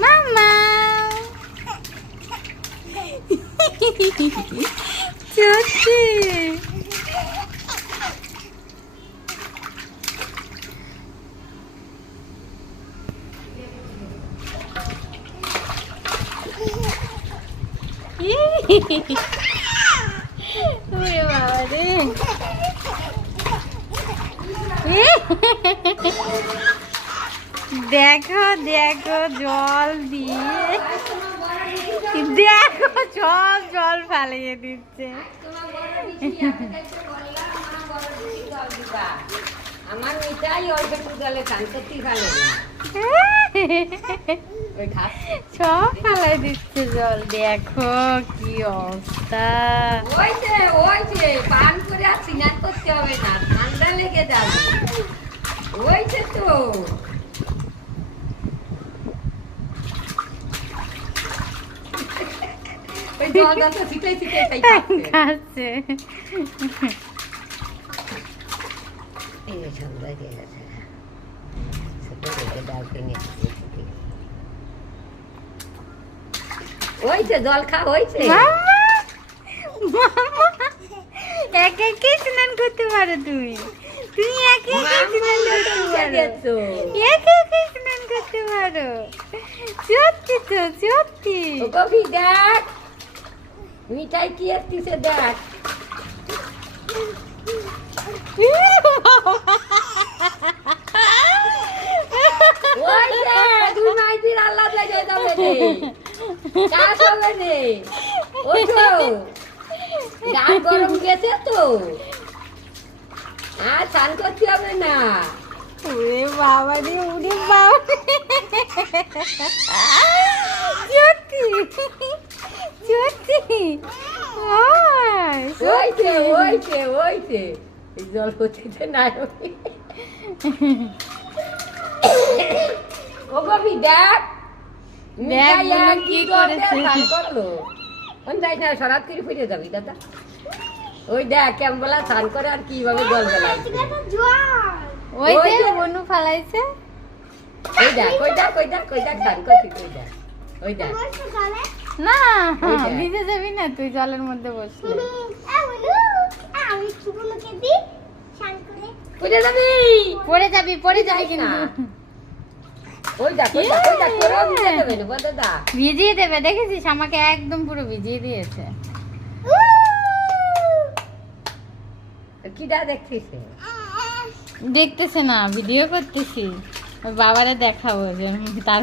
মামা সত্যি ওরে বাবা রে দেখো দেখো জল দিয়ে দেখো সব জল ফালিয়ে দিচ্ছে। আমার মিঠাই অল্প একটু জলে চান করতেই ভালো না সব ফালাই দিচ্ছে জল। দেখো কি অবস্থা। ওইছে পান করে আর স্নান করতে হবে না, ঠান্ডা লেগে যাবে। ওইছে তো ওই জলটা তো ছিটাই ছিটাই তাই খাচ্ছে। এই ঠান্ডা দিয়ে গেছে হয়েছে জল খা হয়েছে। একে একে স্নান করতে পারো তুমি, তুমি একে একে স্নান করতে পারো, একে একে স্নান করতে পারো। সত্যি তো সত্যি। কবি দেখ মিঠাই কি আসতেছে দেখ। আল্লাহ যাবে রে কাজ হবে রে। ওঠো গান গরম গেছে তো আর স্নান করতে হবে না। ওরে বাবা রে ওরে বাবা সত্যি সত্যি ওইছে ওইছে ওইছে জল পড়তে না। ও কবি দেখ দেখ কি করেছে। করলো যাই না সরাত করে ফিরে যাবি দাদা। ওই দেখ কেমন বলা স্নান করে আর কিভাবে জল বেলায়। ওই যে বনু ফালাইছে। ওই দেখ ওই দেখ ওই দেখ ওই দেখ স্নান করছি ওই দেখ ওই দেখ। না ভিজে যাবি না তুই জলের মধ্যে বসলে। পড়ে যাবি পড়ে যাবি পড়ে যাবি না। কিন্তু ওই দেখ ওই দেখ ওই দেখ তোরাও ভিজে যাবে না বল দাদা। ভিজিয়ে দেবে দেখেছিস আমাকে একদম পুরো ভিজিয়ে দিয়েছে। কিডা দেখছিস দেখতেছে না ভিডিও করতেছি, বাবারে দেখাবো যে তার